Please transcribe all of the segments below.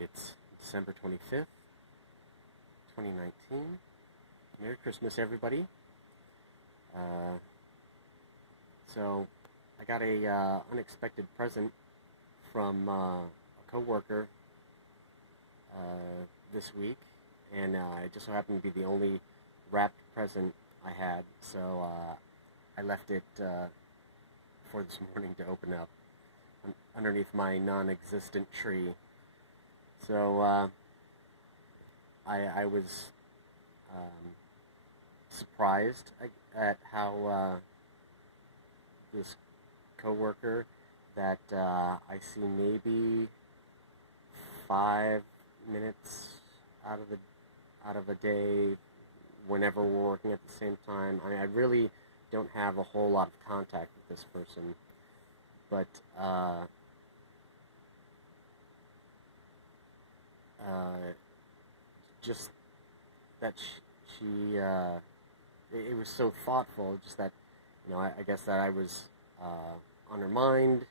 It's December 25th, 2019. Merry Christmas, everybody. Uh, so, I got a unexpected present from a coworker this week, and it just so happened to be the only wrapped present I had, so I left it for this morning to open up underneath my non-existent tree. So I was surprised at how this coworker that I see maybe 5 minutes out of a day whenever we're working at the same time. I mean, I really don't have a whole lot of contact with this person, but just that she it was so thoughtful. Just that, I guess that I was on her mind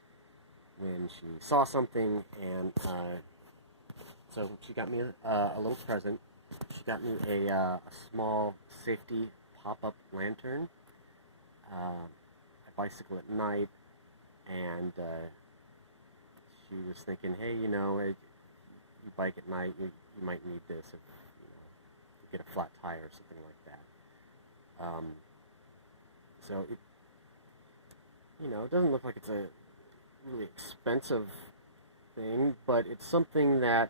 when she saw something, and so she got me a little present. She got me a small safety pop-up lantern. I bicycle at night, and she was thinking, hey, you bike at night, you might need this if you get a flat tire or something like that. So it doesn't look like it's a really expensive thing, but it's something that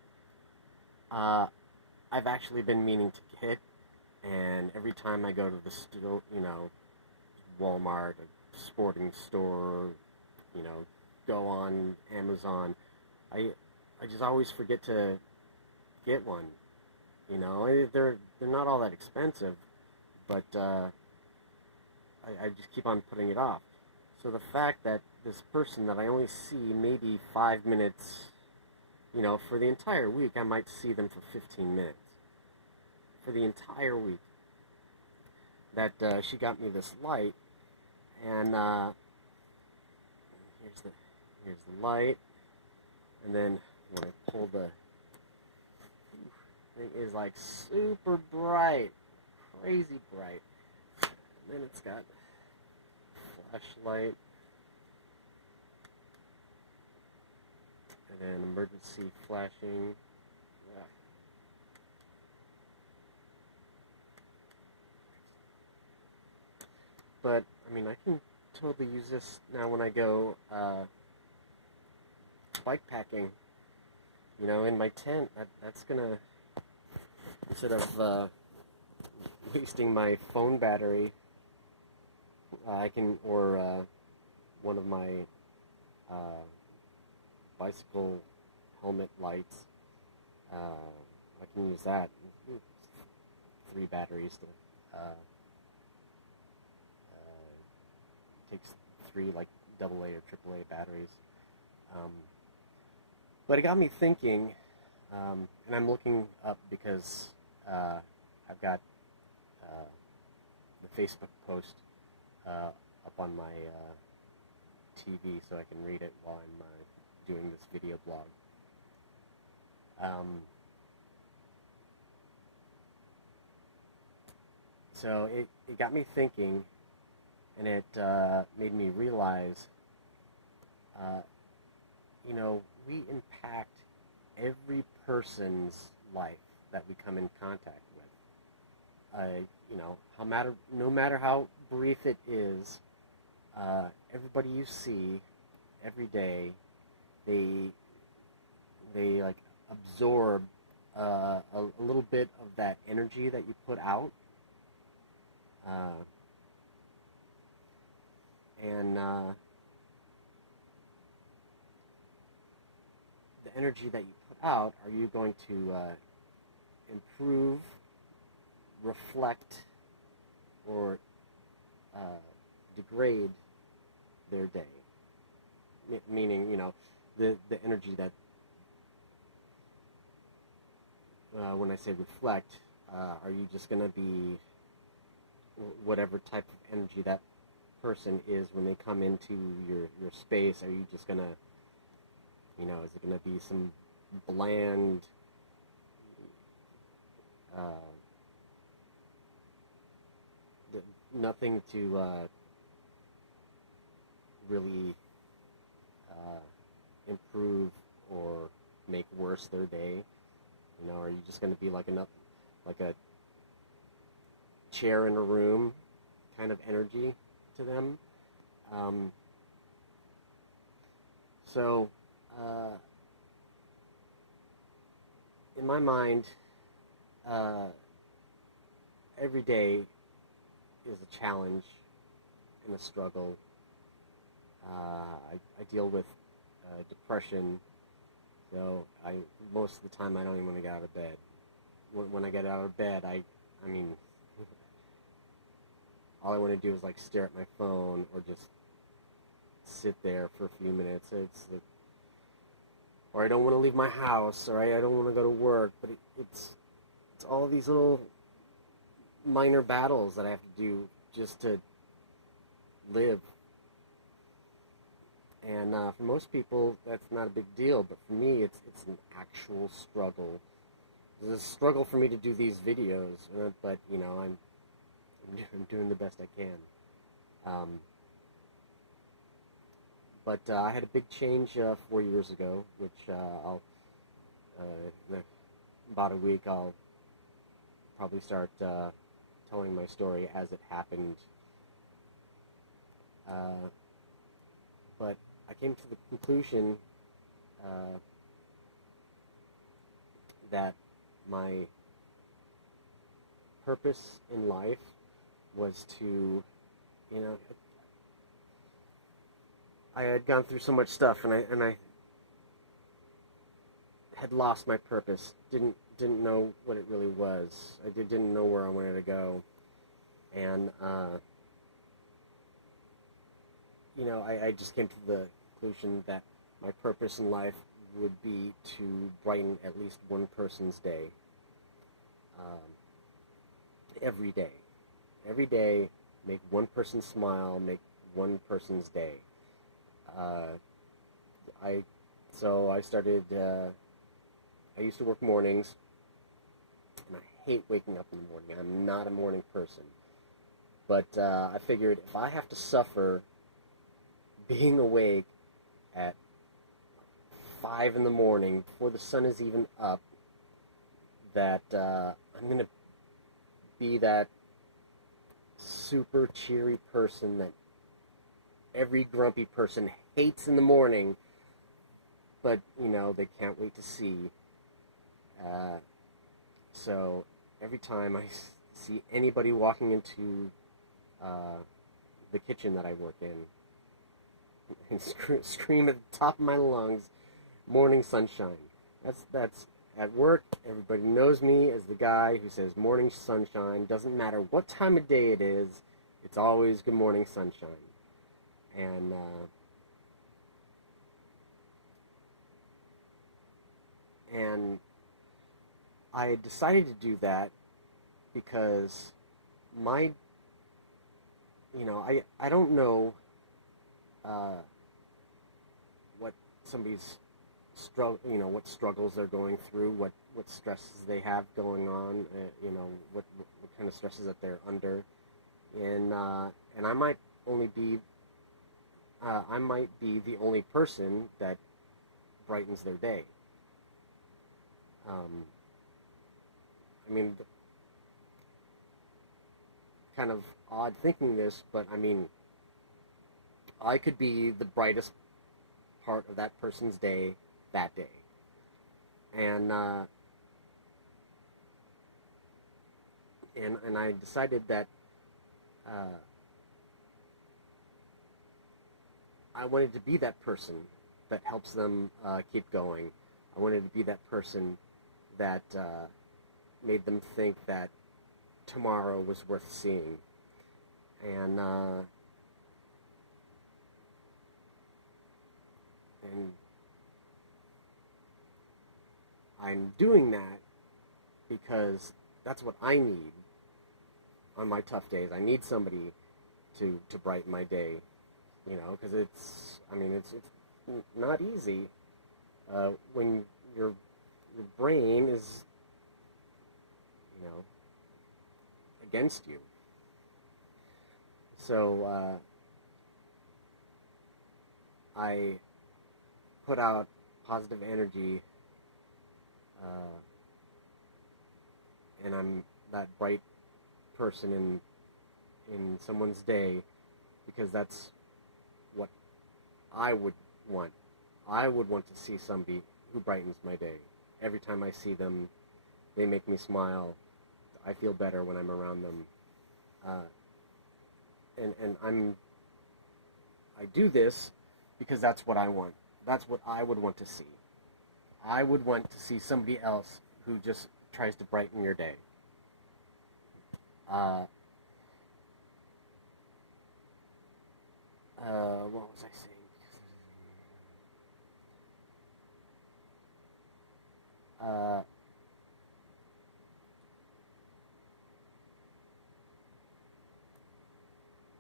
I've actually been meaning to get, and every time I go to the store, Walmart, a sporting store, go on Amazon, I just always forget to get one. They're not all that expensive, but I just keep on putting it off. So the fact that this person that I only see maybe 5 minutes, for the entire week, I might see them for 15 minutes. For the entire week, that she got me this light, and here's the light, and then when I pull the thing, is like super bright, crazy bright. And then it's got flashlight, and then emergency flashing. But I mean, I can totally use this now when I go bike packing. In my tent. That's gonna, instead of wasting my phone battery, I can, or one of my bicycle helmet lights, I can use that. 3 batteries. Takes 3 like AA or AAA batteries. But it got me thinking, and I'm looking up because I've got the Facebook post up on my TV so I can read it while I'm doing this video blog. So it got me thinking, and it made me realize, we impact every person's life that we come in contact with. No matter how brief it is, everybody you see every day, they like absorb a little bit of that energy that you put out, and the energy that you put out, are you going to improve, reflect, or degrade their day? Meaning, the energy that, when I say reflect, are you just going to be whatever type of energy that person is when they come into your space? Are you just going to, is it going to be some bland, uh, nothing to really improve or make worse their day? You know, are you just going to be like a chair in a room kind of energy to them? Um, so, in my mind, every day is a challenge and a struggle. I deal with depression, so most of the time I don't even want to get out of bed. When I get out of bed, I mean, all I want to do is like stare at my phone or just sit there for a few minutes. Or I don't want to leave my house, or I don't want to go to work. But it's all these little minor battles that I have to do just to live. And for most people, that's not a big deal. But for me, it's an actual struggle. It's a struggle for me to do these videos, but you know, I'm doing the best I can. But I had a big change 4 years ago, which I'll in about a week I'll probably start telling my story as it happened. But I came to the conclusion that my purpose in life was to, you know, I had gone through so much stuff, and I had lost my purpose. Didn't know what it really was. I didn't know where I wanted to go, and you know, I just came to the conclusion that my purpose in life would be to brighten at least one person's day. Every day. Every day, make one person smile, make one person's day. So I started, I used to work mornings, and I hate waking up in the morning. I'm not a morning person. But I figured if I have to suffer being awake at 5 in the morning before the sun is even up, that I'm going to be that super cheery person that every grumpy person hates in the morning, but, you know, they can't wait to see. So every time I see anybody walking into the kitchen that I work in, and scream at the top of my lungs, "Morning sunshine." That's at work. Everybody knows me as the guy who says morning sunshine. Doesn't matter what time of day it is, it's always good morning sunshine. And I decided to do that because my, you know, I don't know what somebody's what struggles they're going through, what stresses they have going on, you know, what kind of stresses that they're under, and I might be the only person that brightens their day. I mean, kind of odd thinking this, but I mean, I could be the brightest part of that person's day that day. And I decided that I wanted to be that person that helps them keep going. I wanted to be that person that made them think that tomorrow was worth seeing. And I'm doing that because that's what I need on my tough days. I need somebody to brighten my day, you know, because it's not easy when your brain is, you know, against you. So I put out positive energy, and I'm that bright person in someone's day, because that's what I would want. I would want to see somebody who brightens my day. Every time I see them, they make me smile. I feel better when I'm around them. And I do this because that's what I want. That's what I would want to see. I would want to see somebody else who just tries to brighten your day. What was I saying?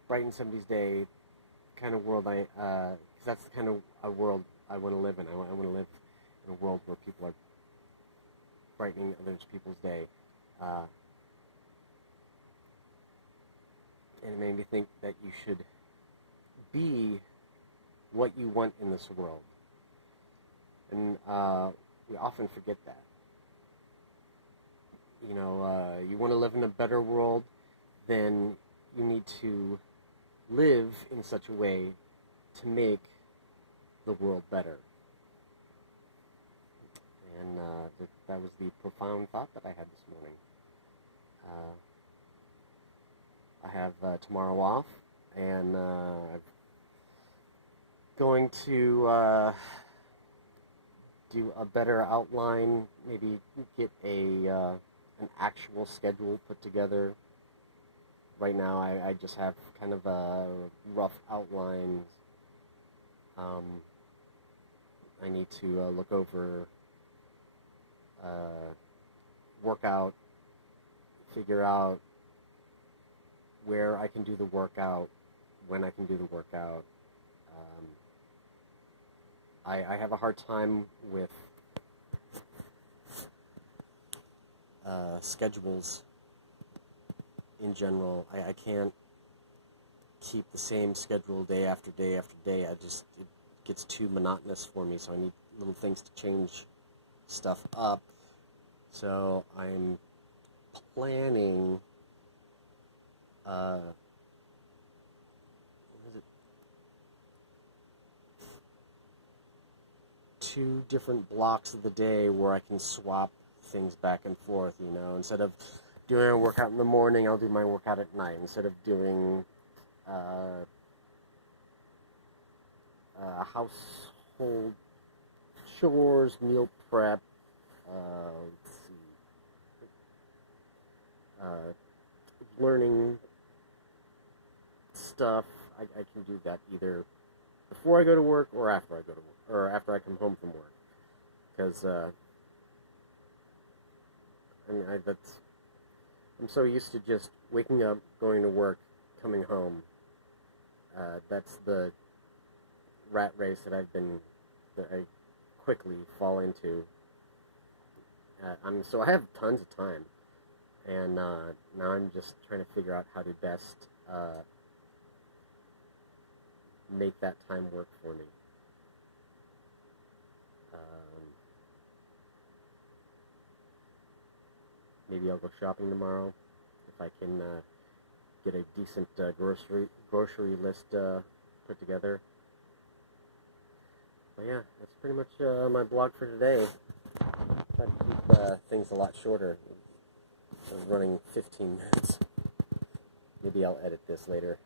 Brighten somebody's day, kind of world because that's the kind of a world I want to live in. I want to live in a world where people are brightening other people's day. And it made me think that you should be what you want in this world. And we often forget that. You know, you want to live in a better world, then you need to live in such a way to make the world better. And that was the profound thought that I had this morning. I have tomorrow off, and I'm going to do a better outline, maybe get an actual schedule put together. Right now I just have kind of a rough outline. I need to look over workout, figure out where I can do the workout, when I can do the workout. I have a hard time with schedules in general. I can't keep the same schedule day after day after day. It gets too monotonous for me, so I need little things to change stuff up. So I'm planning what is it? 2 different blocks of the day where I can swap things back and forth, you know. Instead of doing a workout in the morning, I'll do my workout at night. Instead of doing household chores, meal prep, let's see, learning stuff, I can do that either before I go to work or after I go to work, or after I come home from work. Because I'm so used to just waking up, going to work, coming home. That's the rat race that I quickly fall into. So I have tons of time, and now I'm just trying to figure out how to best make that time work for me. Maybe I'll go shopping tomorrow if I can get a decent grocery list put together. But yeah, that's pretty much my blog for today. Try to keep things a lot shorter. I was running 15 minutes. Maybe I'll edit this later.